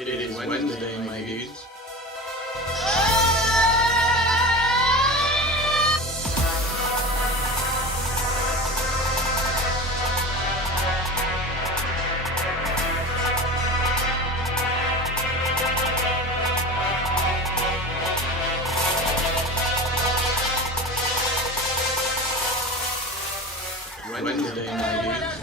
It is Wednesday, my dudes. Wednesday, my dudes.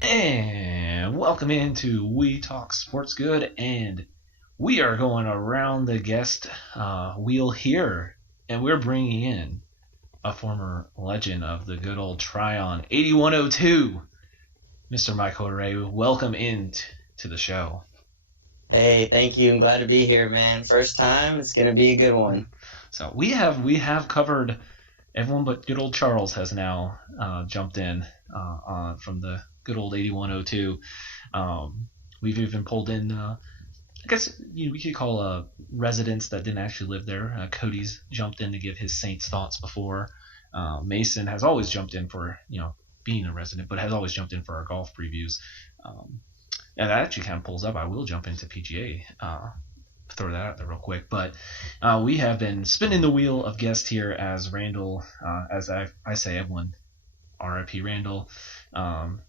And welcome into We Talk Sports Good, and we are going around the guest wheel here, and we're bringing in a former legend of the good old Tryon 8102, Mr. Michael Ray. Welcome in to the show. Hey, thank you. I'm glad to be here, man. First time, it's gonna be a good one. So we have covered everyone, but good old Charles has now jumped in from the good old 8102. We've even pulled in, I guess we could call residents that didn't actually live there. Cody's jumped in to give his Saints thoughts before. Mason has always jumped in for being a resident, but has always jumped in for our golf previews. And that actually kind of pulls up. I will jump into PGA. Throw that out there real quick. But we have been spinning the wheel of guests here as Randall, as I say, everyone, RIP Randall.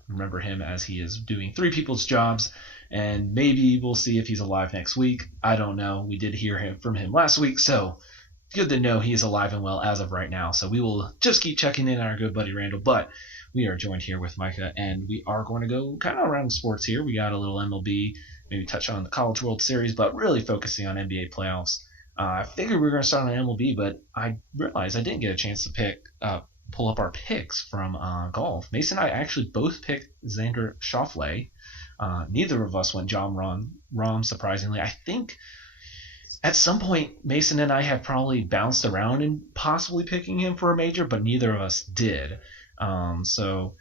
Remember him as he is doing three people's jobs, and maybe we'll see if he's alive next week. I don't know. We did hear from him last week, so good to know he is alive and well as of right now. So we will just keep checking in on our good buddy Randall. But we are joined here with Micah, and we are going to go kind of around the sports here. We got a little MLB, maybe touch on the College World Series, but really focusing on NBA playoffs. I figured we were going to start on MLB, but I realized I didn't get a chance to pull up our picks from golf. Mason and I actually both picked Xander Schauffele. Neither of us went John Rahm, surprisingly. I think at some point Mason and I have probably bounced around in possibly picking him for a major, but neither of us did. So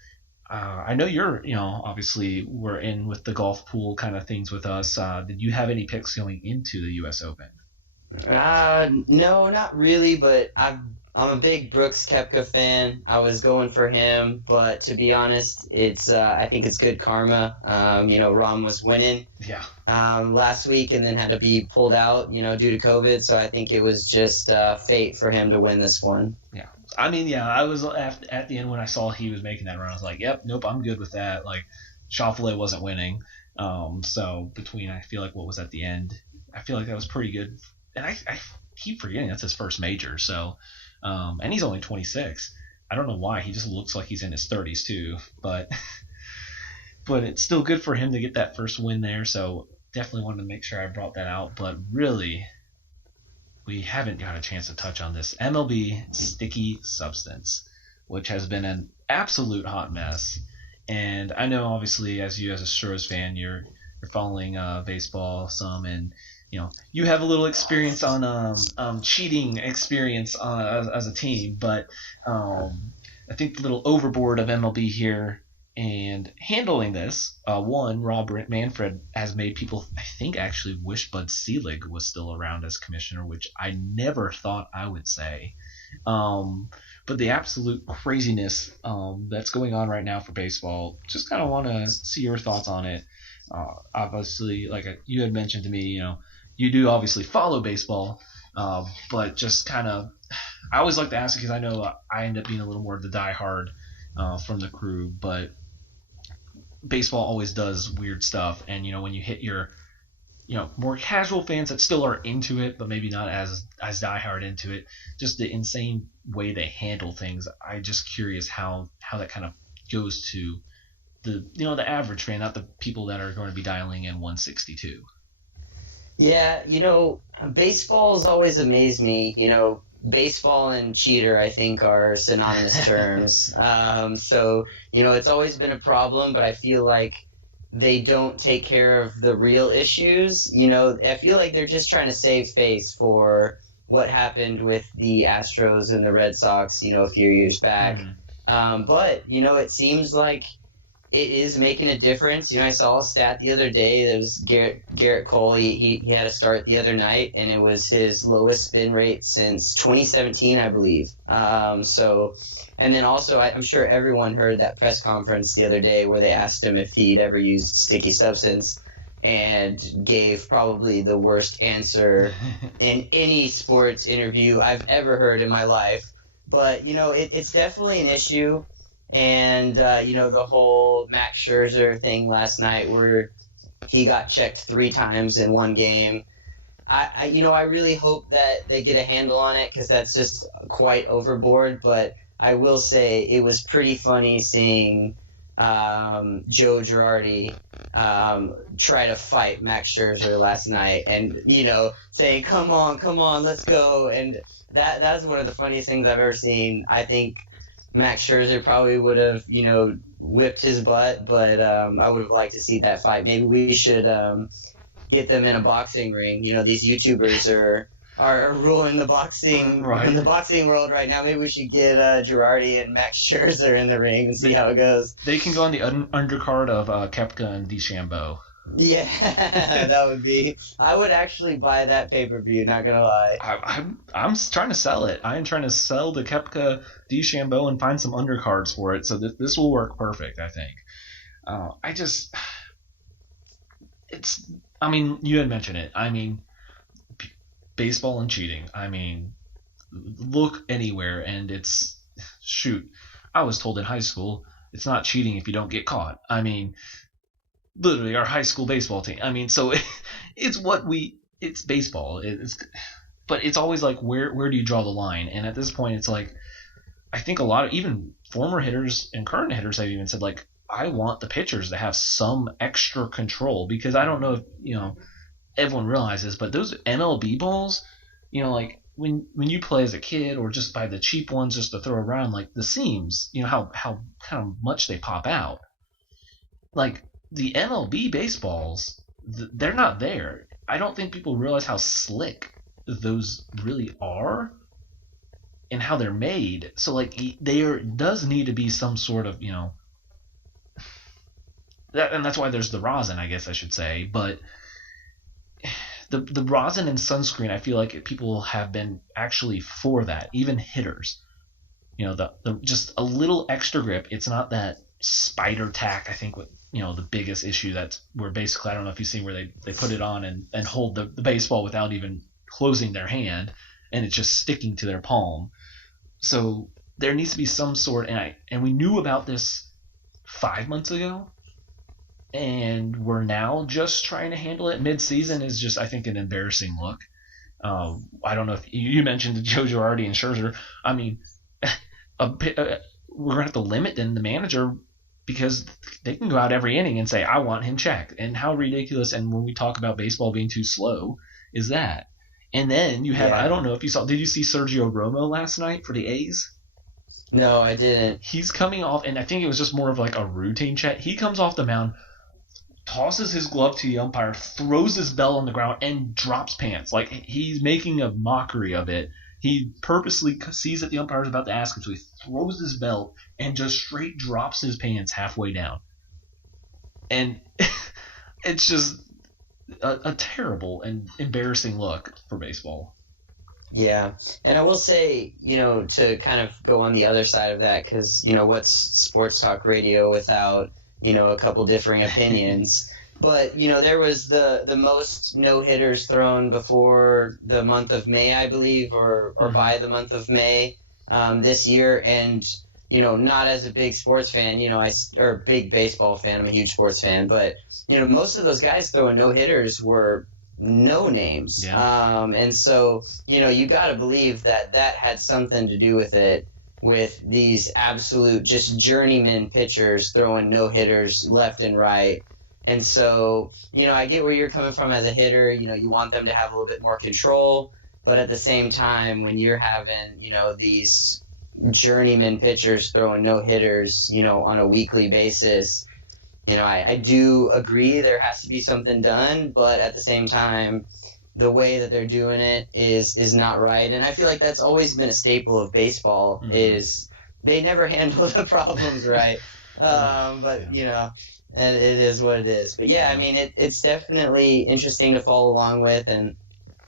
I know you're, obviously we're in with the golf pool kind of things with us. Did you have any picks going into the U.S. Open? No, not really, but I'm a big Brooks Koepka fan. I was going for him, but to be honest, I think it's good karma. Rahm was winning last week and then had to be pulled out, due to COVID. So I think it was just fate for him to win this one. Yeah. I mean, I was at the end when I saw he was making that run. I was like, yep, nope, I'm good with that. Like, Schauffele wasn't winning. So between, I feel like what was at the end, I feel like that was pretty good. And I keep forgetting that's his first major. So, and he's only 26. I don't know why. He just looks like he's in his 30s too. But it's still good for him to get that first win there. So definitely wanted to make sure I brought that out. But really, we haven't got a chance to touch on this MLB sticky substance, which has been an absolute hot mess. And I know, obviously, as a Stros fan, you're following baseball some, and you have a little experience on cheating experience as a team, but I think the little overboard of MLB here and handling this, Rob Manfred has made people, I think, actually wish Bud Selig was still around as commissioner, which I never thought I would say. But the absolute craziness that's going on right now for baseball, just kind of want to see your thoughts on it. Obviously, like you had mentioned to me, you do obviously follow baseball, but just kind of, I always like to ask because I know I end up being a little more of the diehard from the crew, but baseball always does weird stuff, and when you hit your more casual fans that still are into it but maybe not as diehard into it, just the insane way they handle things. I'm just curious how that kind of goes to the average fan, not the people that are going to be dialing in 162. Yeah, baseball's always amazed me. Baseball and cheater, I think, are synonymous terms. So, it's always been a problem, but I feel like they don't take care of the real issues. I feel like they're just trying to save face for what happened with the Astros and the Red Sox, a few years back. Mm-hmm. But, it seems like it is making a difference. I saw a stat the other day. There was Garrett Cole. He had a start the other night, and it was his lowest spin rate since 2017, I believe. And then also, I'm sure everyone heard that press conference the other day where they asked him if he'd ever used sticky substance, and gave probably the worst answer in any sports interview I've ever heard in my life. But, it's definitely an issue. And, the whole Max Scherzer thing last night where he got checked 3 times in one game. I really hope that they get a handle on it because that's just quite overboard. But I will say it was pretty funny seeing Joe Girardi try to fight Max Scherzer last night and, saying, come on, let's go. And that's one of the funniest things I've ever seen. I think Max Scherzer probably would have, whipped his butt, but I would have liked to see that fight. Maybe we should get them in a boxing ring. These YouTubers are ruling the boxing in the boxing world right now. Maybe we should get Girardi and Max Scherzer in the ring and see how it goes. They can go on the undercard of Koepka and DeChambeau. Yeah, that would be. I would actually buy that pay-per-view. Not gonna lie. I'm trying to sell it. I am trying to sell the Koepka DeChambeau and find some undercards for it. So this will work perfect. I think. You had mentioned it. Baseball and cheating. Look anywhere and it's shoot. I was told in high school it's not cheating if you don't get caught. Literally our high school baseball team. So it's baseball. But it's always like where do you draw the line? And at this point it's like I think a lot of even former hitters and current hitters have even said like I want the pitchers to have some extra control because I don't know if everyone realizes, but those MLB balls, like when you play as a kid or just buy the cheap ones just to throw around, like the seams, how kind of much they pop out. Like the MLB baseballs, they're not there. I don't think people realize how slick those really are and how they're made. So like there does need to be some sort of, and that's why there's the rosin, I guess I should say, but the rosin and sunscreen, I feel like people have been actually for that, even hitters. The just a little extra grip. It's not that spider tack, I think, with the biggest issue that's where basically I don't know if you've seen where they put it on and hold the baseball without even closing their hand and it's just sticking to their palm. So there needs to be some sort, and we knew about this 5 months ago. And we're now just trying to handle it. Mid-season is just, I think, an embarrassing look. I don't know if you mentioned Joe Girardi and Scherzer. We're going to have to limit then the manager because they can go out every inning and say, I want him checked. And how ridiculous, and when we talk about baseball being too slow, is that? And then you have, I don't know if you saw, did you see Sergio Romo last night for the A's? No, I didn't. He's coming off, and I think it was just more of like a routine check. He comes off the mound, tosses his glove to the umpire, throws his bell on the ground, and drops pants. Like, he's making a mockery of it. He purposely sees that the umpire's about to ask him, so he throws his belt and just straight drops his pants halfway down. And it's just a terrible and embarrassing look for baseball. Yeah, and I will say, to kind of go on the other side of that, because, what's sports talk radio without a couple differing opinions. But, there was the most no-hitters thrown before the month of May, I believe, or by the month of May this year. And, not as a big sports fan, or big baseball fan, I'm a huge sports fan. But, most of those guys throwing no-hitters were no names. Yeah. And so, you got to believe that had something to do with it. With these absolute just journeyman pitchers throwing no-hitters left and right. And so, I get where you're coming from as a hitter. You want them to have a little bit more control. But at the same time, when you're having, these journeyman pitchers throwing no-hitters, on a weekly basis, I do agree there has to be something done. But at the same time, the way that they're doing it is not right. And I feel like that's always been a staple of baseball, is they never handle the problems right. But and it is what it is. But yeah, I mean, it's definitely interesting to follow along with, and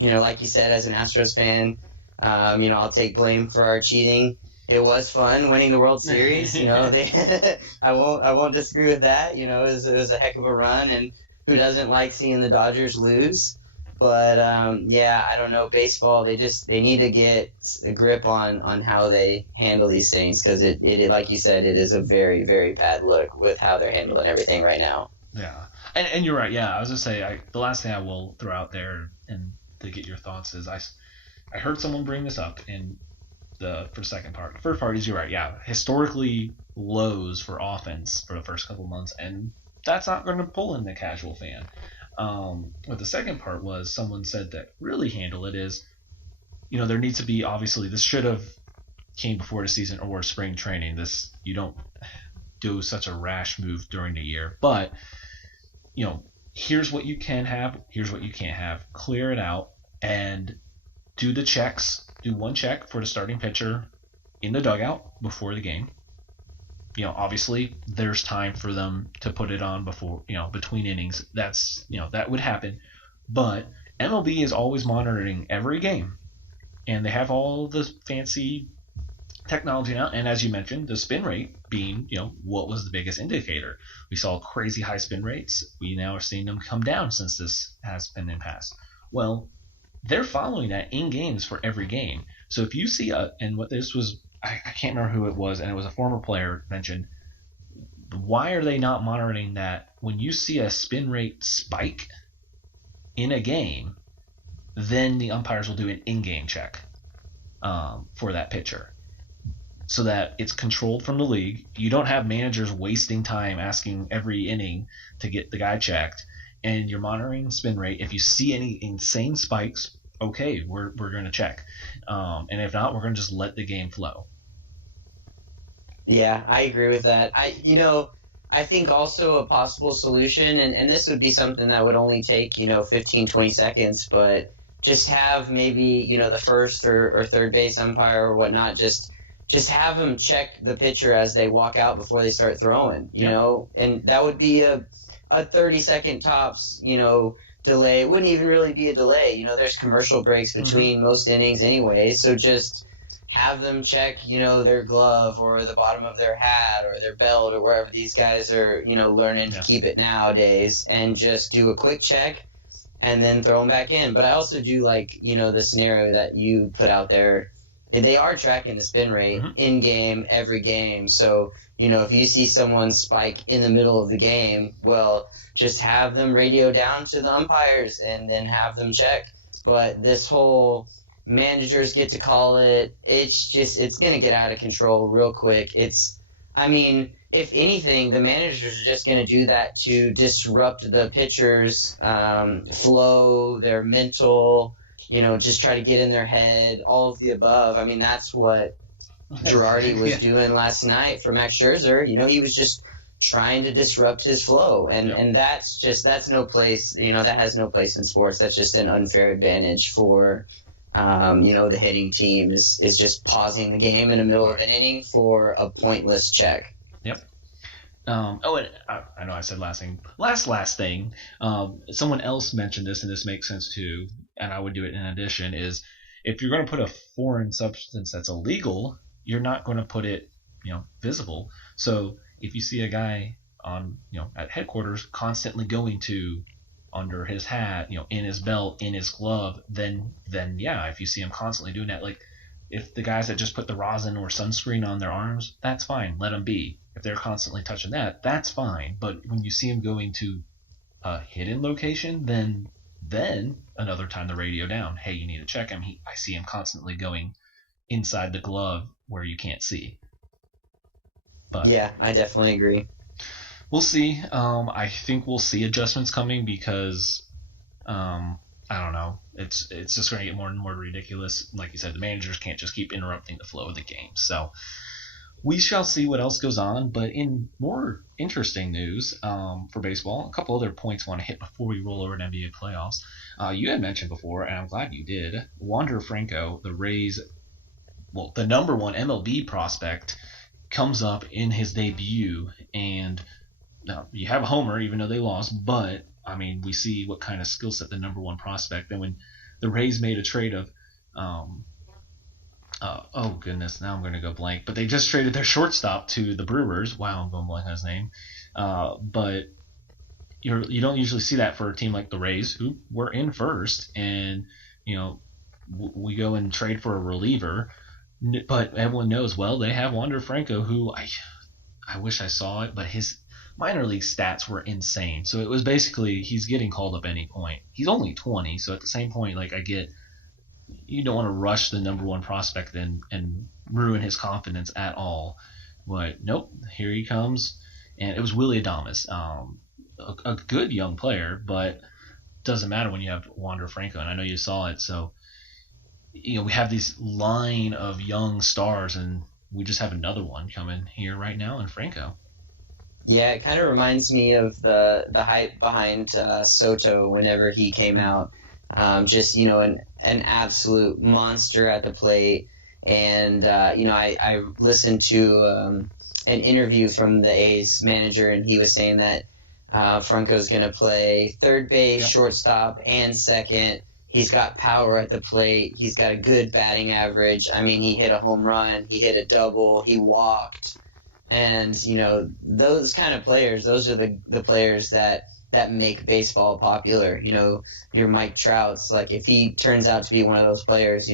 like you said, as an Astros fan, I'll take blame for our cheating. It was fun winning the World Series. I won't disagree with that. It was a heck of a run, and who doesn't like seeing the Dodgers lose? But yeah, I don't know. Baseball, they need to get a grip on how they handle these things, because it like you said, it is a very, very bad look with how they're handling everything right now. Yeah, and you're right. Yeah, I was gonna say the last thing I will throw out there and to get your thoughts is I heard someone bring this up for the second part. The first part is you're right. Yeah, historically lows for offense for the first couple months, and that's not going to pull in the casual fan. What the second part was, someone said that really handle it is, there needs to be, obviously, this should have came before the season or spring training. You don't do such a rash move during the year, but here's what you can have, here's what you can't have. Clear it out and do the checks. Do one check for the starting pitcher in the dugout before the game. Obviously there's time for them to put it on before, between innings. That's, that would happen. But MLB is always monitoring every game, and they have all the fancy technology now. And as you mentioned, the spin rate being, what was the biggest indicator. We saw crazy high spin rates. We now are seeing them come down since this has been in past. Well, they're following that in games for every game. So if you see and what this was, I can't remember who it was, and it was a former player mentioned, why are they not monitoring that when you see a spin rate spike in a game, then the umpires will do an in-game check for that pitcher, so that it's controlled from the league. You don't have managers wasting time asking every inning to get the guy checked, and you're monitoring spin rate. If you see any insane spikes, okay, we're going to check. And if not, we're going to just let the game flow. Yeah, I agree with that. I think also a possible solution, and this would be something that would only take, 15, 20 seconds, but just have maybe, the first or third base umpire or whatnot, just have them check the pitcher as they walk out before they start throwing, and that would be a 30-second tops, delay. It wouldn't even really be a delay. There's commercial breaks between most innings anyway, so just have them check, their glove or the bottom of their hat or their belt or wherever these guys are, learning to keep it nowadays, and just do a quick check and then throw them back in. But I also do like, the scenario that you put out there. They are tracking the spin rate in game, every game. So, if you see someone spike in the middle of the game, well, just have them radio down to the umpires and then have them check. But this whole managers get to call it, it's going to get out of control real quick. If anything, the managers are just going to do that to disrupt the pitcher's flow, their mental, just try to get in their head, all of the above. That's what Girardi was doing last night for Max Scherzer. He was just trying to disrupt his flow, and that's no place, that has no place in sports. That's just an unfair advantage for, the hitting team is just pausing the game in the middle of an inning for a pointless check. Yep. And I know I said last thing. Last thing. Someone else mentioned this, and this makes sense too, and I would do it in addition, is if you're going to put a foreign substance that's illegal, you're not going to put it, visible. So if you see a guy on, at headquarters constantly going to under his hat, in his belt, in his glove, then yeah, if you see him constantly doing that, like if the guys that just put the rosin or sunscreen on their arms, that's fine, let them be. If they're constantly touching that, that's fine. But when you see him going to a hidden location, then another time the radio down, hey, you need to check him. I see him constantly going inside the glove where you can't see. But yeah, I definitely agree. We'll see. I think we'll see adjustments coming because I don't know. It's just going to get more and more ridiculous. Like you said, the managers can't just keep interrupting the flow of the game. So we shall see what else goes on. But in more interesting news for baseball, a couple other points I want to hit before we roll over to NBA playoffs. You had mentioned before, and I'm glad you did, Wander Franco, the Rays, the number one MLB prospect, comes up in his debut, and now you have a homer, even though they lost, but I mean, we see what kind of skill set the number one prospect. And when the Rays made a trade of, oh goodness, now I'm going to go blank, but they just traded their shortstop to the Brewers. Wow, I'm going blank on his name. But you don't usually see that for a team like the Rays, who were in first, and we go and trade for a reliever. But everyone knows, well, they have Wander Franco, who I wish I saw it, but his minor league stats were insane. So it was basically he's getting called up any point. He's only 20, so at the same point, like, I get you don't want to rush the number one prospect and ruin his confidence at all. But nope, here he comes, and it was Willy Adames, a good young player, but doesn't matter when you have Wander Franco, and I know you saw it. So we have this line of young stars, and we just have another one coming here right now in Franco. Yeah, it kind of reminds me of the hype behind Soto whenever he came out. Just an absolute monster at the plate, and I listened to an interview from the A's manager, and he was saying that Franco's going to play third base, shortstop, and second. He's got power at the plate. He's got a good batting average. I mean, he hit a home run. He hit a double. He walked. And, those kind of players, those are the players that make baseball popular. Your Mike Trout's, like, if he turns out to be one of those players,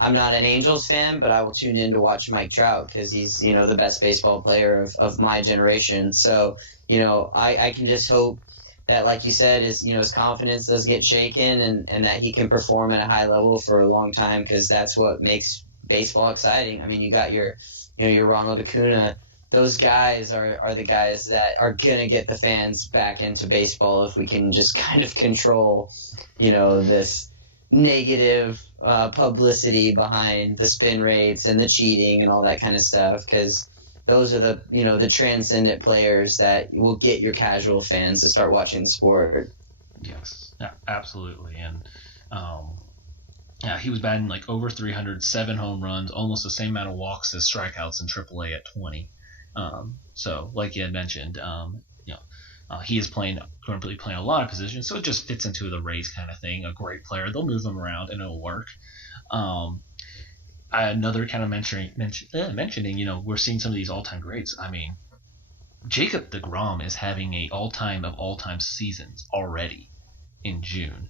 I'm not an Angels fan, but I will tune in to watch Mike Trout because he's, the best baseball player of my generation. So, I can just hope that, like you said, his confidence does get shaken and that he can perform at a high level for a long time, because that's what makes baseball exciting. I mean, you got your Ronald Acuna. Those guys are the guys that are going to get the fans back into baseball if we can just kind of control, this negative publicity behind the spin rates and the cheating and all that kind of stuff, because those are the transcendent players that will get your casual fans to start watching the sport. Yes, absolutely. And he was batting like over 300, 7 home runs, almost the same amount of walks as strikeouts in AAA at 20. So, like you had mentioned, he is currently playing a lot of positions, so it just fits into the Rays kind of thing. A great player, they'll move him around and it'll work. Another kind of mentioning, we're seeing some of these all-time greats. I mean, Jacob deGrom is having a all-time of all-time seasons already in June.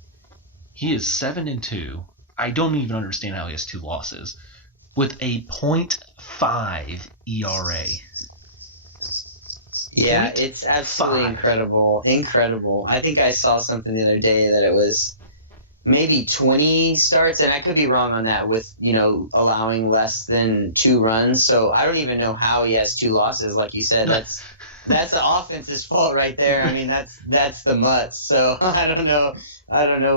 He is 7-2. I don't even understand how he has 2 losses with a .5 ERA. Yeah, it's absolutely 5. Incredible. I think I saw something the other day that it was maybe 20 starts, and I could be wrong on that, with, allowing less than 2 runs. So I don't even know how he has 2 losses. Like you said, that's the offense's fault right there. I mean, that's the Mutts. So I don't know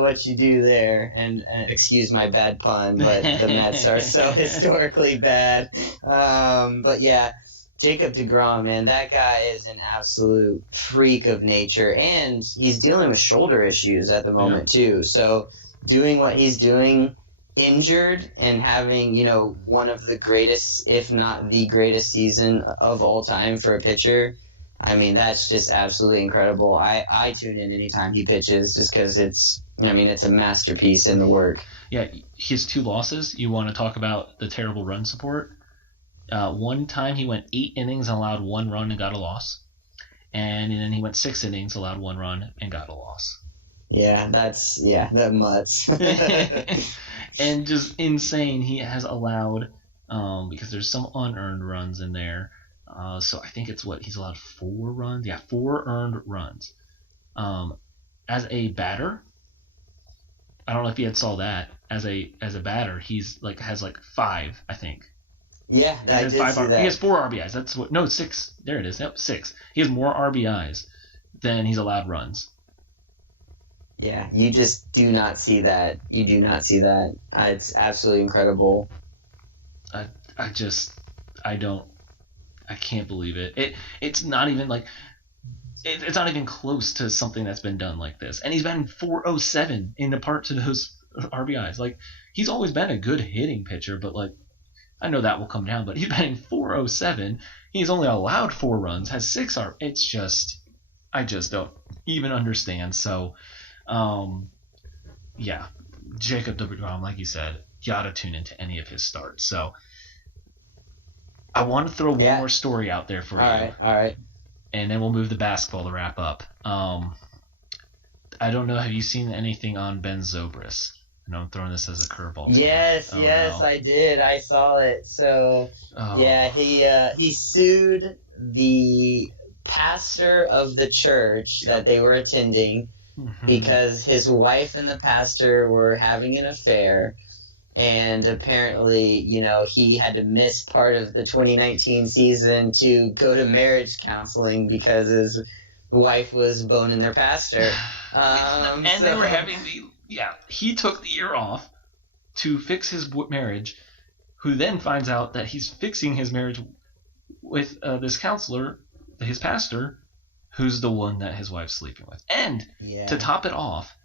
what you do there. And excuse my bad pun, but the Mets are so historically bad. But yeah, Jacob deGrom, man, that guy is an absolute freak of nature, and he's dealing with shoulder issues at the moment too. So doing what he's doing, injured, and having, one of the greatest, if not the greatest season of all time for a pitcher, I mean, that's just absolutely incredible. I tune in anytime he pitches just because it's a masterpiece in the work. Yeah, his 2 losses, you want to talk about the terrible run support? One time he went 8 innings and allowed 1 run and got a loss. And then he went 6 innings, allowed 1 run, and got a loss. Yeah, that Mutts. And just insane. He has allowed, because there's some unearned runs in there. So I think it's he's allowed 4 runs. Yeah, 4 earned runs. As a batter, I don't know if you had saw that. As a batter, he's has 5, I think. Yeah, I did see that. He has 4 RBIs. 6. There it is. Yep, 6. He has more RBIs than he's allowed runs. Yeah, you just do not see that. You do not see that. It's absolutely incredible. I can't believe it. It's not even it's not even close to something that's been done like this. And he's been 407 in the part to those RBIs. He's always been a good hitting pitcher, but I know that will come down, but he's batting .407. He's only allowed 4 runs, has 6 R. It's just, I just don't even understand. So, yeah, Jacob deGrom, like you said, gotta tune into any of his starts. So, I want to throw one more story out there for you. All right. And then we'll move to basketball to wrap up. I don't know. Have you seen anything on Ben Zobrist? I know I'm throwing this as a curveball. Yes, no. I did. I saw it. So, yeah, he sued the pastor of the church that they were attending because his wife and the pastor were having an affair. And apparently, he had to miss part of the 2019 season to go to marriage counseling because his wife was boning their pastor. They were having he took the year off to fix his marriage, who then finds out that he's fixing his marriage with this counselor, his pastor, who's the one that his wife's sleeping with. And to top it off,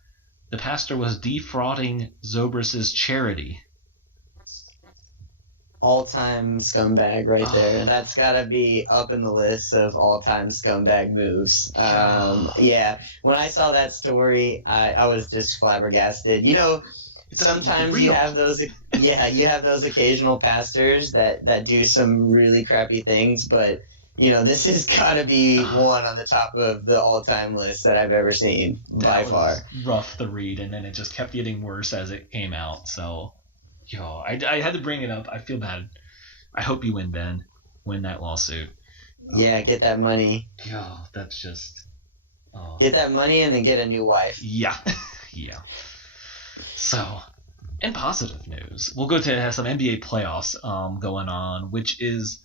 the pastor was defrauding Zobrist's charity. All-time scumbag right there. That's got to be up in the list of all-time scumbag moves. When I saw that story, I was just flabbergasted. Sometimes you have those occasional pastors that do some really crappy things, but this has got to be one on the top of the all-time list that I've ever seen by far. Rough to read, and then it just kept getting worse as it came out. So, I had to bring it up. I feel bad. I hope you win, Ben. Win that lawsuit. Yeah, get that money. That's just. Get that money and then get a new wife. Yeah, yeah. So, in positive news, we'll go to some NBA playoffs going on, which is.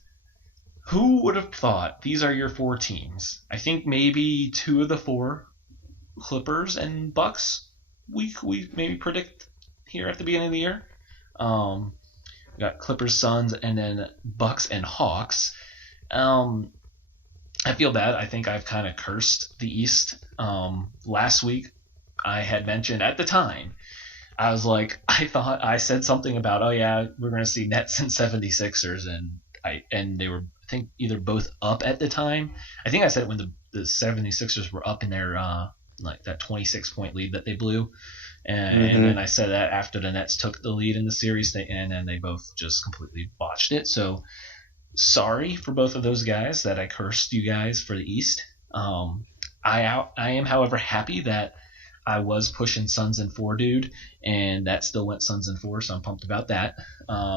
Who would have thought these are your 4 teams? I think maybe 2 of the 4, Clippers and Bucks, we maybe predict here at the beginning of the year. We got Clippers, Suns, and then Bucks and Hawks. I feel bad. I think I've kind of cursed the East. Last week, I had mentioned at the time, I was like, I thought I said something about, we're going to see Nets and 76ers, and they were, I think, either both up at the time. I think I said it when the 76ers were up in their like that 26-point lead that they blew. And then I said that after the Nets took the lead in the series, and then they both just completely botched it. So sorry for both of those guys that I cursed you guys for the East. I am, however, happy that I was pushing Suns in 4, dude, and that still went Suns in 4, so I'm pumped about that.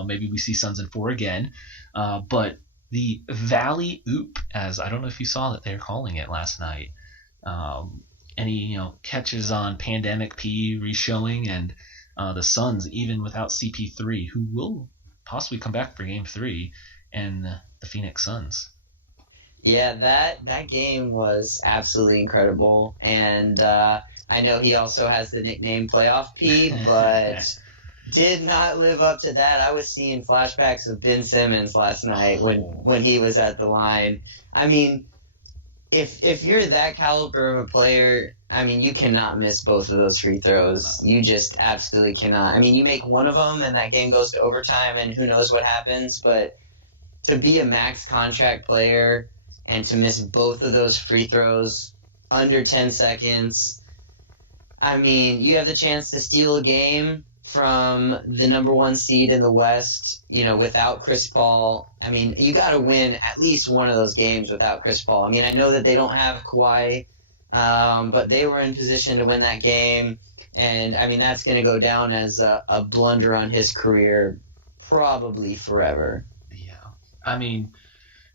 Maybe we see Suns in 4 again. But the Valley Oop, as I don't know if you saw that they're calling it last night. Any catches on Pandemic P re-showing, and the Suns, even without CP3, who will possibly come back for Game 3, and the Phoenix Suns. Yeah, that game was absolutely incredible, and I know he also has the nickname Playoff P, but did not live up to that. I was seeing flashbacks of Ben Simmons last night when he was at the line. I mean, if you're that caliber of a player, I mean, you cannot miss both of those free throws. You just absolutely cannot. I mean, you make one of them and that game goes to overtime and who knows what happens, but to be a max contract player and to miss both of those free throws under 10 seconds, I mean, you have the chance to steal a game from the number 1 seed in the West, without Chris Paul. I mean, you got to win at least one of those games without Chris Paul. I mean, I know that they don't have Kawhi, but they were in position to win that game. And, I mean, that's going to go down as a blunder on his career probably forever. Yeah. I mean,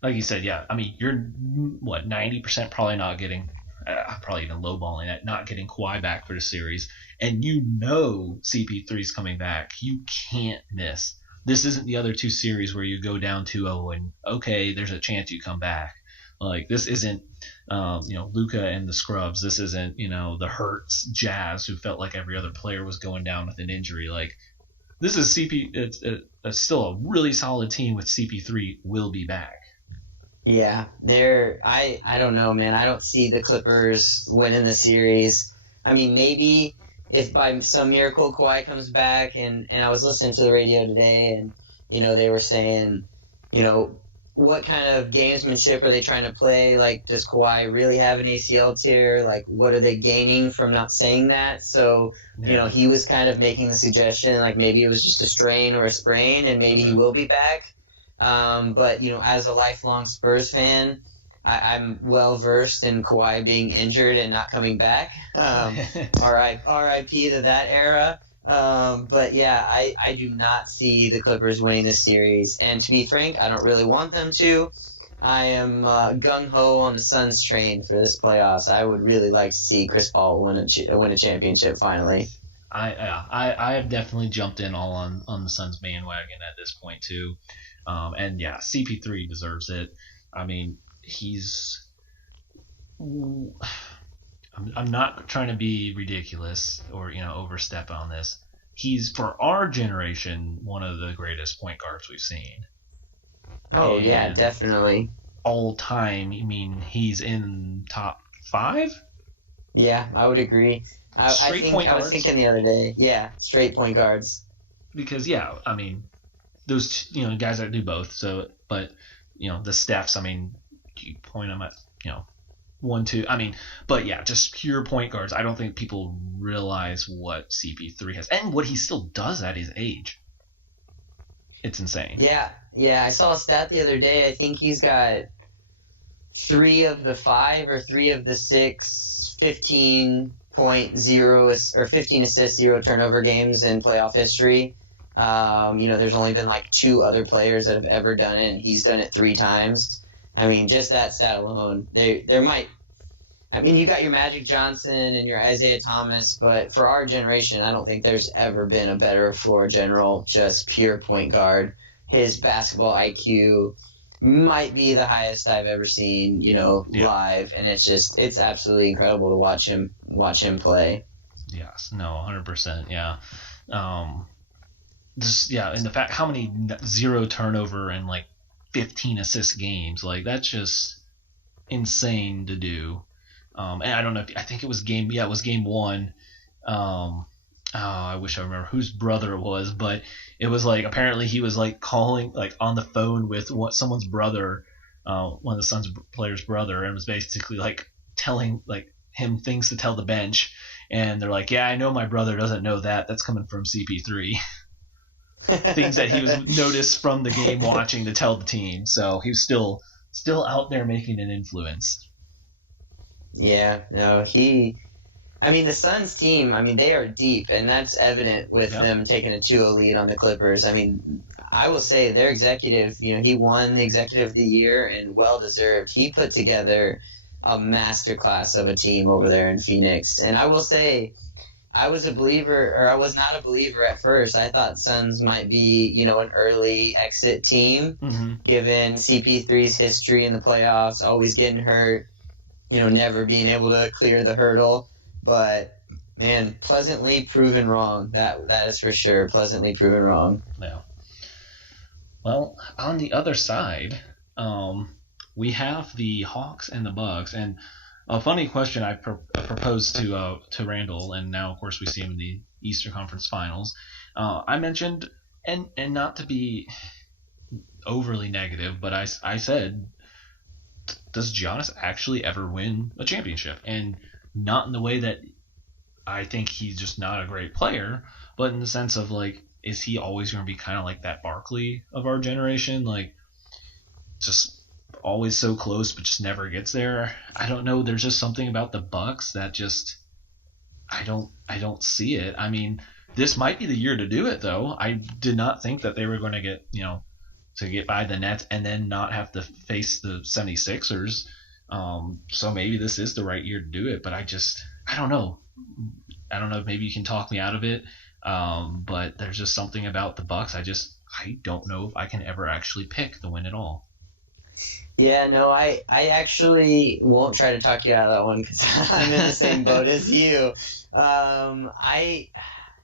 like you said, yeah. I mean, you're, 90% probably not getting probably even lowballing that, not getting Kawhi back for the series. And CP3 is coming back. You can't miss. This isn't the other 2 series where you go down 2-0 and, okay, there's a chance you come back. Like, this isn't, Luka and the Scrubs. This isn't, the Hurts Jazz, who felt like every other player was going down with an injury. Like, this is it's still a really solid team with CP3 will be back. Yeah, I don't know, man. I don't see the Clippers winning the series. I mean, maybe if by some miracle Kawhi comes back, and I was listening to the radio today, they were saying, what kind of gamesmanship are they trying to play? Like, does Kawhi really have an ACL tear? Like, what are they gaining from not saying that? So, he was kind of making the suggestion, like, maybe it was just a strain or a sprain, and maybe he will be back. But, as a lifelong Spurs fan, I'm well versed in Kawhi being injured and not coming back. R.I.P. to that era. But yeah, I do not see the Clippers winning this series. And to be frank, I don't really want them to. I am gung-ho on the Suns train for this playoffs. I would really like to see Chris Paul win a championship finally. I have definitely jumped in all on the Suns bandwagon at this point too. And yeah, CP3 deserves it. I mean, I'm not trying to be ridiculous or overstep on this. He's, for our generation, one of the greatest point guards we've seen. Oh yeah, definitely. All time. I mean, he's in top 5. Yeah, I would agree. I was thinking the other day. Yeah, straight point guards. Because I mean, those guys that do both. So, but the Stephs. I mean, you point them at 1, 2. I mean, but yeah, just pure point guards. I don't think people realize what CP3 has and what he still does at his age. It's insane. Yeah. I saw a stat the other day. I think he's got 3 of the 5 or 3 of the 6 15.0 or 15 assists, 0 turnover games in playoff history. There's only been like 2 other players that have ever done it, and he's done it 3 times. I mean, just that stat alone, there might. I mean, you got your Magic Johnson and your Isaiah Thomas, but for our generation, I don't think there's ever been a better floor general, just pure point guard. His basketball IQ might be the highest I've ever seen, live, and it's absolutely incredible to watch him play. Yes, no, 100%, yeah. And the fact how many 0 turnover and like 15 assist games, like that's just insane to do. And I don't know I think it was game 1. I wish I remember whose brother it was, but it was like apparently he was like calling like on the phone with someone's brother, one of the Suns players' brother, and was basically like telling like him things to tell the bench, and they're like, yeah, I know my brother doesn't know that's coming from CP3. Things that he was noticed from the game watching to tell the team. So he was still out there making an influence. Yeah, no, the Suns team, I mean, they are deep, and that's evident with them taking a 2-0 lead on the Clippers. I mean, I will say their executive, he won the Executive of the Year, and well-deserved. He put together a masterclass of a team over there in Phoenix. And I will say, I was not a believer at first. I thought Suns might be, an early exit team, given CP3's history in the playoffs, always getting hurt, never being able to clear the hurdle. But, man, pleasantly proven wrong. That is for sure. Pleasantly proven wrong. Yeah. Well, on the other side, we have the Hawks and the Bucks. And a funny question I proposed to Randall, and now, of course, we see him in the Eastern Conference Finals. I mentioned, and not to be overly negative, but I said, does Giannis actually ever win a championship? And not in the way that I think he's just not a great player, but in the sense of like, is he always going to be kind of like that Barkley of our generation? Like, just always so close, but just never gets there. I don't know. There's just something about the Bucks that just, I don't see it. I mean, this might be the year to do it though. I did not think that they were going to get, to get by the Nets and then not have to face the 76ers. So maybe this is the right year to do it, but I don't know. I don't know if maybe you can talk me out of it. But there's just something about the Bucks. I don't know if I can ever actually pick the win at all. Yeah, no, I actually won't try to talk you out of that one because I'm in the same boat as you. I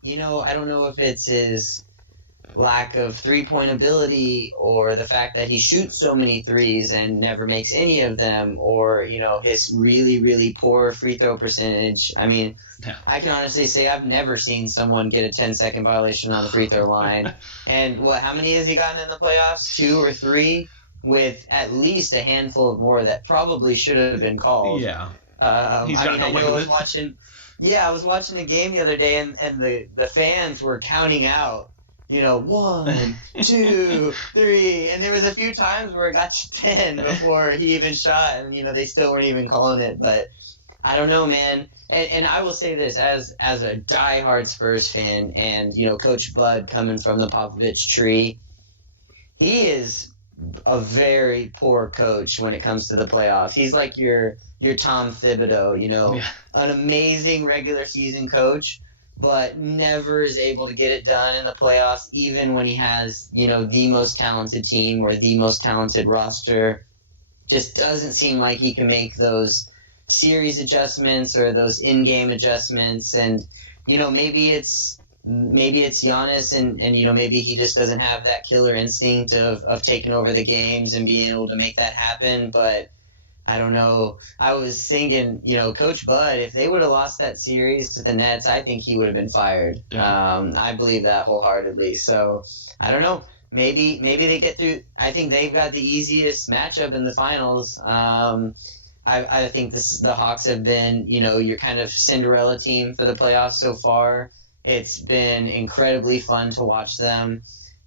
don't know if it's his lack of three-point ability, or the fact that he shoots so many threes and never makes any of them, or, his really, really poor free throw percentage. I mean, Yeah. I can honestly say I've never seen someone get a 10-second violation on the free throw line. And how many has he gotten in the playoffs? 2 or 3? With at least a handful of more that probably should have been called. Yeah. I gotten away know I with was it. watching. Yeah, I was watching the game the other day, and the fans were counting out. 1, 2, 3, and there was a few times where it got to 10 before he even shot, and they still weren't even calling it. But I don't know, man. And I will say this as a diehard Spurs fan, and Coach Bud coming from the Popovich tree, he is a very poor coach when it comes to the playoffs. He's like your Tom Thibodeau, Yeah. an amazing regular season coach, but never is able to get it done in the playoffs, even when he has, the most talented team or the most talented roster. Just doesn't seem like he can make those series adjustments or those in-game adjustments. And, maybe it's Giannis, and maybe he just doesn't have that killer instinct of taking over the games and being able to make that happen. But I don't know. I was thinking, Coach Bud, if they would have lost that series to the Nets, I think he would have been fired. Yeah. I believe that wholeheartedly. So I don't know. Maybe they get through. I think they've got the easiest matchup in the finals. I think the Hawks have been, your kind of Cinderella team for the playoffs so far. It's been incredibly fun to watch them.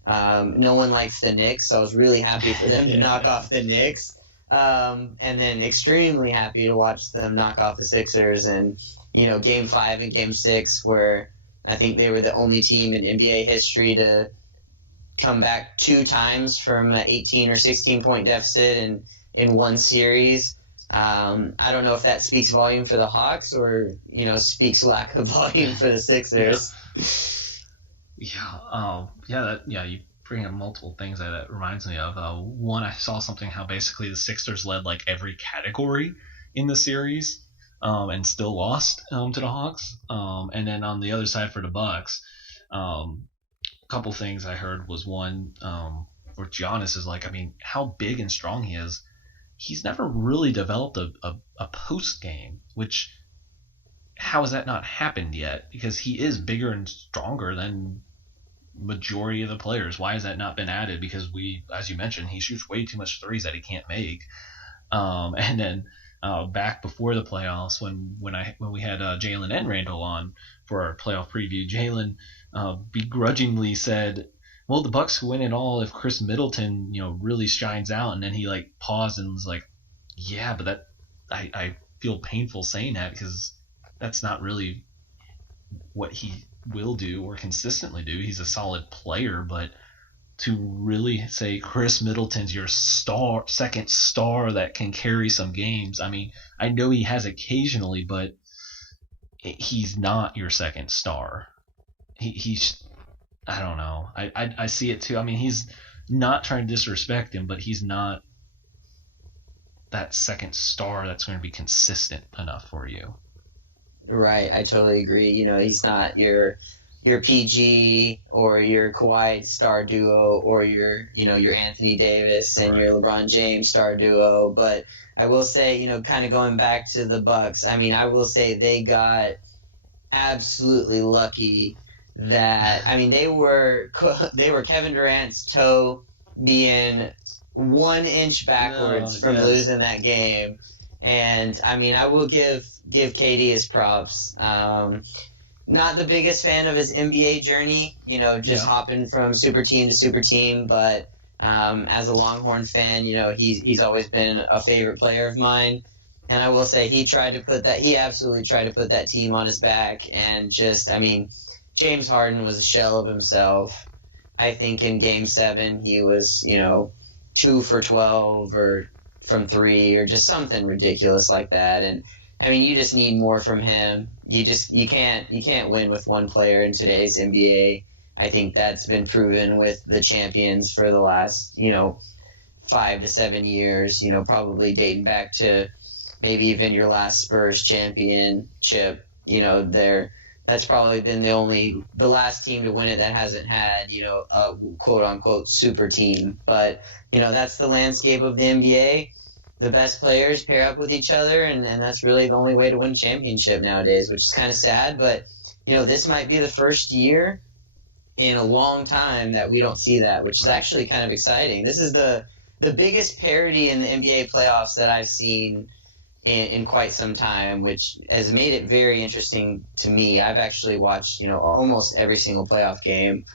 No one likes the Knicks, so I was really happy for them to knock off the Knicks. And then extremely happy to watch them knock off the Sixers. And, Game 5 and Game 6, where I think they were the only team in NBA history to come back 2 times from an 18 or 16 point deficit in one series. I don't know if that speaks volume for the Hawks or, speaks lack of volume for the Sixers. Yeah. You bring up multiple things that reminds me of. One, I saw something how basically the Sixers led like every category in the series, and still lost to the Hawks. And then on the other side for the Bucks, a couple things I heard was one, where Giannis is like, I mean, how big and strong he is. He's never really developed a post game, which, how has that not happened yet? Because he is bigger and stronger than majority of the players. Why has that not been added? Because as you mentioned, he shoots way too much threes that he can't make. And then back before the playoffs, when we had Jalen and Randall on for our playoff preview, Jalen begrudgingly said, well, the Bucks win it all if Chris Middleton, really shines out. And then he like paused and was like, yeah, but that I feel painful saying that because that's not really what he will do or consistently do. He's a solid player, but to really say Chris Middleton's your second star that can carry some games. I mean, I know he has occasionally, but he's not your second star. He's I don't know. I see it too. I mean, he's not trying to disrespect him, but he's not that second star that's going to be consistent enough for you. Right, I totally agree. He's not your PG or your Kawhi star duo or your Anthony Davis and your LeBron James star duo. But I will say, kind of going back to the Bucks, I mean, I will say they got absolutely lucky that, I mean, they were Kevin Durant's toe being 1 inch backwards from losing that game. And I mean, I will give KD his props. Not the biggest fan of his NBA journey, hopping from super team to super team, but as a Longhorn fan, he's always been a favorite player of mine. And I will say he absolutely tried to put that team on his back, and James Harden was a shell of himself. I think in Game 7 he was, 2 for 12 or from 3 or just something ridiculous like that. And I mean, you just need more from him. You can't win with one player in today's NBA. I think that's been proven with the champions for the last, 5 to 7 years, probably dating back to maybe even your last Spurs championship. that's probably been the last team to win it that hasn't had, a quote unquote super team. But, that's the landscape of the NBA. The best players pair up with each other, and that's really the only way to win a championship nowadays, which is kind of sad. But, this might be the first year in a long time that we don't see that, which is actually kind of exciting. This is the biggest parity in the NBA playoffs that I've seen in quite some time, which has made it very interesting to me. I've actually watched, almost every single playoff game,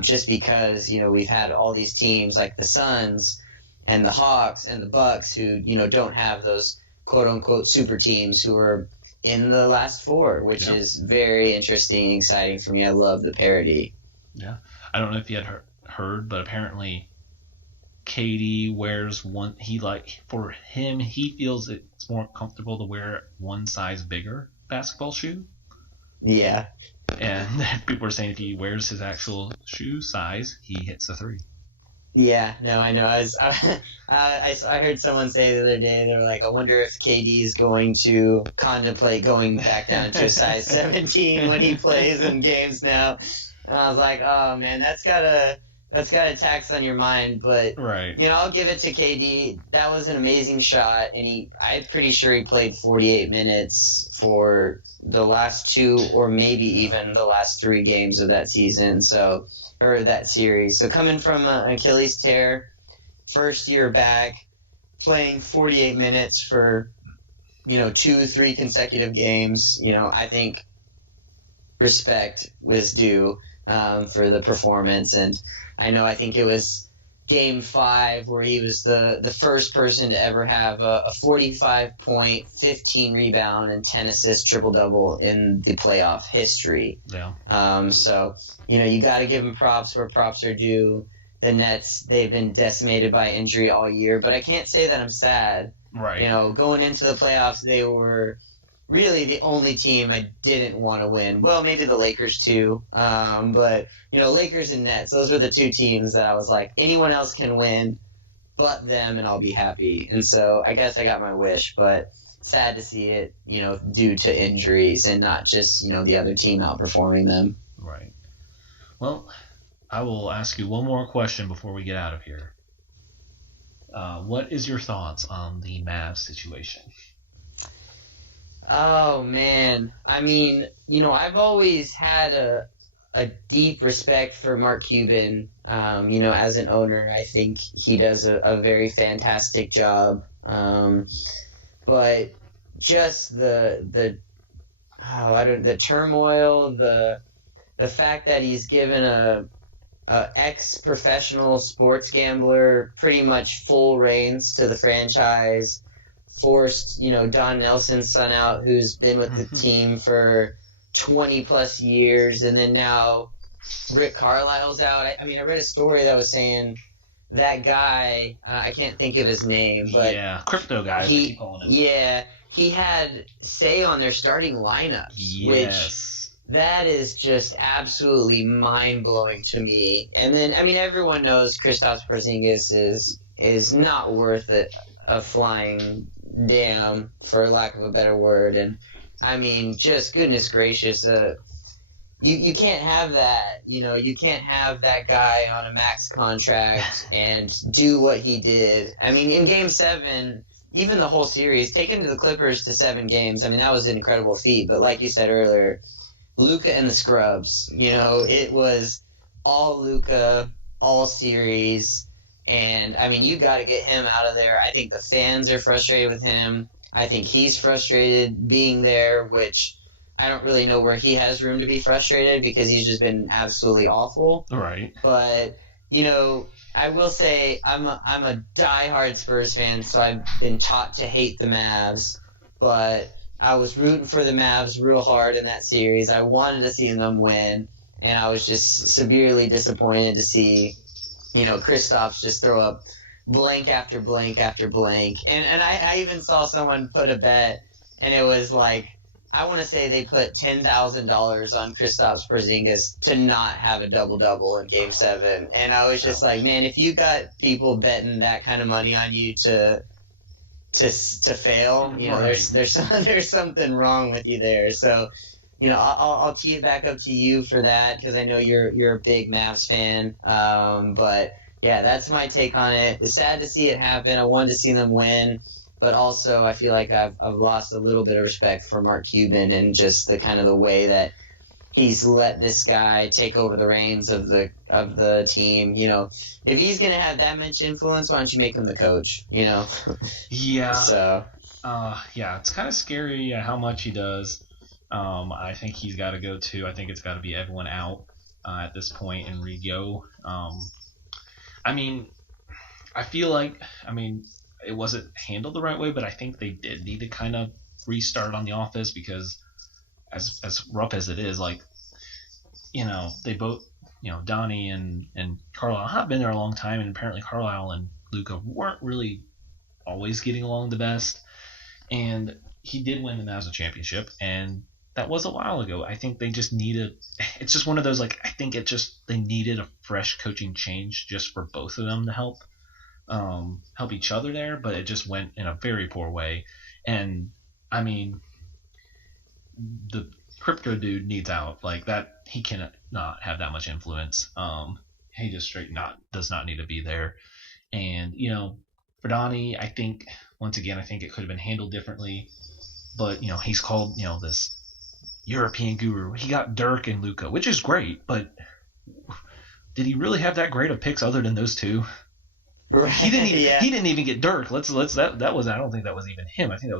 just because, we've had all these teams like the Suns and the Hawks and the Bucks who, don't have those quote-unquote super teams who are in the last four, which is very interesting and exciting for me. I love the parity. Yeah. I don't know if you had heard, but apparently KD wears one. For him, he feels it's more comfortable to wear one size bigger basketball shoe. Yeah. And people are saying if he wears his actual shoe size, he hits a three. Yeah, no, I know. I heard someone say the other day, they were like, I wonder if KD is going to contemplate going back down to a size 17 when he plays in games now. And I was like, oh man, that's got a tax on your mind. But right. I'll give it to KD. That was an amazing shot, and I'm pretty sure he played 48 minutes for the last two or maybe even the last three games of that season. Or that series. So coming from an Achilles tear, first year back, playing 48 minutes for, 2-3 consecutive games, I think respect was due for the performance. And I think it was Game 5 where he was the first person to ever have a 45-point, 15 rebound, and 10 assist triple-double in the playoff history. Yeah. So, you got to give him props where props are due. The Nets, they've been decimated by injury all year, but I can't say that I'm sad. Right. Going into the playoffs, they were really the only team I didn't want to win. Well, maybe the Lakers too. But, Lakers and Nets, those were the two teams that I was like, anyone else can win but them and I'll be happy. And so I guess I got my wish, but sad to see it, due to injuries and not just, the other team outperforming them. Right. Well, I will ask you one more question before we get out of here. What is your thoughts on the Mavs situation? Oh, man. I mean, I've always had a deep respect for Mark Cuban, as an owner. I think he does a very fantastic job. But just the turmoil, the fact that he's given a ex-professional sports gambler pretty much full reins to the franchise, forced, Don Nelson's son out, who's been with the team for 20 plus years, and then now Rick Carlisle's out. I read a story that was saying that guy, I can't think of his name, but crypto guy. Keep calling him. Yeah, he had say on their starting lineups, which that is just absolutely mind blowing to me. And then everyone knows Kristaps Porzingis is not worth a flying damn, for lack of a better word. And just goodness gracious, you can't have that. You can't have that guy on a max contract and do what he did. In Game 7, even the whole series, taken to the Clippers to 7 games, that was an incredible feat. But like you said earlier, Luka and the scrubs, it was all Luka, all series. And, you got to get him out of there. I think the fans are frustrated with him. I think he's frustrated being there, which I don't really know where he has room to be frustrated because he's just been absolutely awful. Right. But, I will say I'm a diehard Spurs fan, so I've been taught to hate the Mavs. But I was rooting for the Mavs real hard in that series. I wanted to see them win, and I was just severely disappointed to see Kristaps just throw up blank after blank after blank. And I even saw someone put a bet, and it was like, I want to say they put $10,000 on Kristaps Porzingis to not have a double-double in Game 7. And I was just like, man, if you got people betting that kind of money on you to fail, there's something wrong with you there. So, I'll tee it back up to you for that because I know you're a big Mavs fan. But yeah, that's my take on it. It's sad to see it happen. I wanted to see them win, but also I feel like I've lost a little bit of respect for Mark Cuban and just the kind of the way that he's let this guy take over the reins of the team. If he's gonna have that much influence, why don't you make him the coach? Yeah. So. Yeah, it's kind of scary how much he does. I think he's got to go too. I think it's got to be everyone out at this point and re-go. I feel like, it wasn't handled the right way, but I think they did need to kind of restart on the office because as rough as it is, they both, Donnie and Carlisle have been there a long time, and apparently Carlisle and Luka weren't really always getting along the best. And he did win the Mavs a championship, and that was a while ago. I think they just needed – it's just one of those, I think they needed a fresh coaching change just for both of them to help each other there, but it just went in a very poor way. And, the crypto dude needs out. That, he cannot have that much influence. He just does not need to be there. And, for Donnie, I think – once again, I think it could have been handled differently, but he's called this European guru. He got Dirk and Luka, which is great, but did he really have that great of picks other than those two? Right. He didn't even get Dirk. That was, I don't think that was even him. I think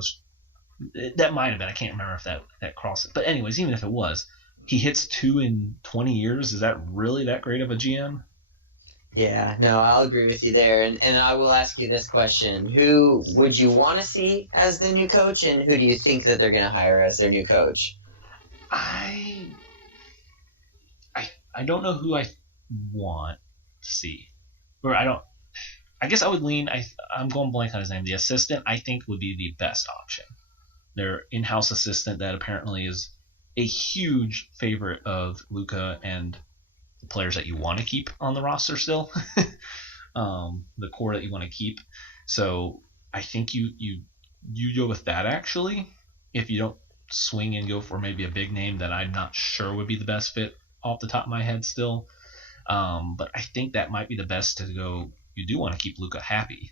that might have been. I can't remember if that crossed it. But anyways, even if it was, he hits 2 in 20 years. Is that really that great of a GM? Yeah, no, I'll agree with you there. And I will ask you this question. Who would you want to see as the new coach, and who do you think that they're going to hire as their new coach? I don't know who I want to see. Or I guess I would lean, I'm going blank on his name. The assistant, I think, would be the best option. Their in-house assistant that apparently is a huge favorite of Luka and players that you want to keep on the roster still, the core that you want to keep. So I think you go with that, actually, if you don't swing and go for maybe a big name that I'm not sure would be the best fit off the top of my head still. But I think that might be the best to go. You do want to keep Luka happy.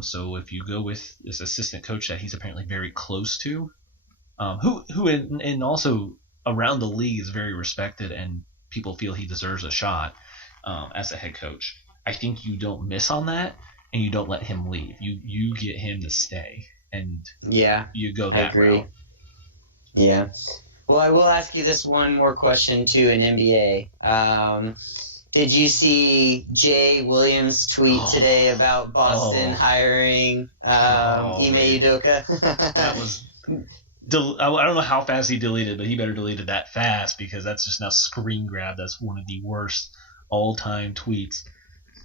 So if you go with this assistant coach that he's apparently very close to, who and also around the league is very respected and people feel he deserves a shot as a head coach. I think you don't miss on that, and you don't let him leave. You get him to stay, and you go that route. Yeah. Well, I will ask you this one more question too in NBA. Did you see Jay Williams' tweet today about Boston hiring Ime Udoka? That was. I don't know how fast he deleted, but he better delete it that fast because that's just now screen grab. That's one of the worst all-time tweets.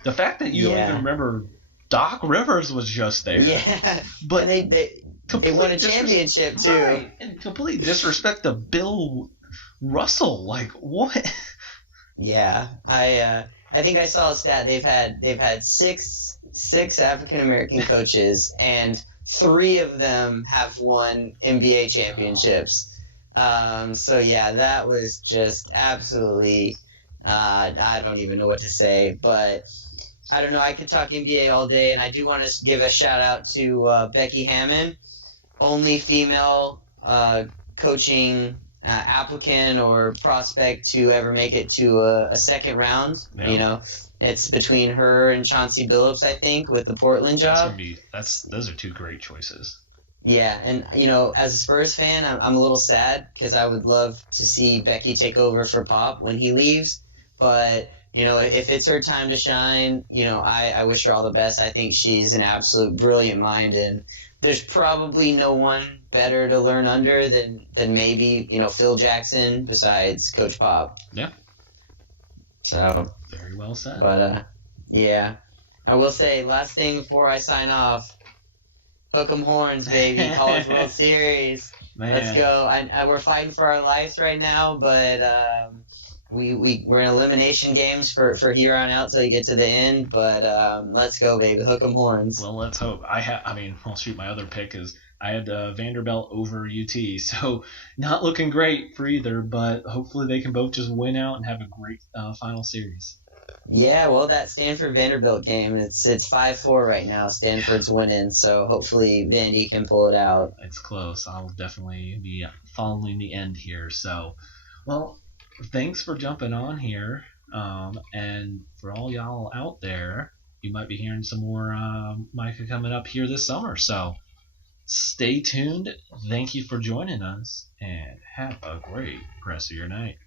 The fact that you don't even remember Doc Rivers was just there. Yeah, but they won a championship too. Right. And complete disrespect to Bill Russell. What? Yeah, I think I saw a stat. They've had six African American coaches and 3 of them have won NBA championships. So yeah, that was just absolutely, I don't even know what to say, but I don't know. I could talk NBA all day, and I do want to give a shout out to Becky Hammon, only female coaching applicant or prospect to ever make it to a second round. Yeah. It's between her and Chauncey Billups, I think, with the Portland job. Those are 2 great choices. Yeah, and as a Spurs fan, I'm a little sad because I would love to see Becky take over for Pop when he leaves. But if it's her time to shine, I wish her all the best. I think she's an absolute brilliant mind, and there's probably no one better to learn under than maybe Phil Jackson besides Coach Pop. Yeah. So very well said. But yeah, I will say last thing before I sign off. Hook 'em horns, baby! College World Series. Man. Let's go! We're fighting for our lives right now, but we're in elimination games for here on out till you get to the end. But let's go, baby! Hook 'em horns. Well, let's hope. I'll shoot. My other pick is I had Vanderbilt over UT, so not looking great for either. But hopefully they can both just win out and have a great final series. Yeah, well, that Stanford Vanderbilt game, it's 5-4 right now. Stanford's winning, so hopefully Vandy can pull it out. It's close. I'll definitely be following the end here. So, well, thanks for jumping on here. And for all y'all out there, you might be hearing some more Micah coming up here this summer. So stay tuned. Thank you for joining us, and have a great rest of your night.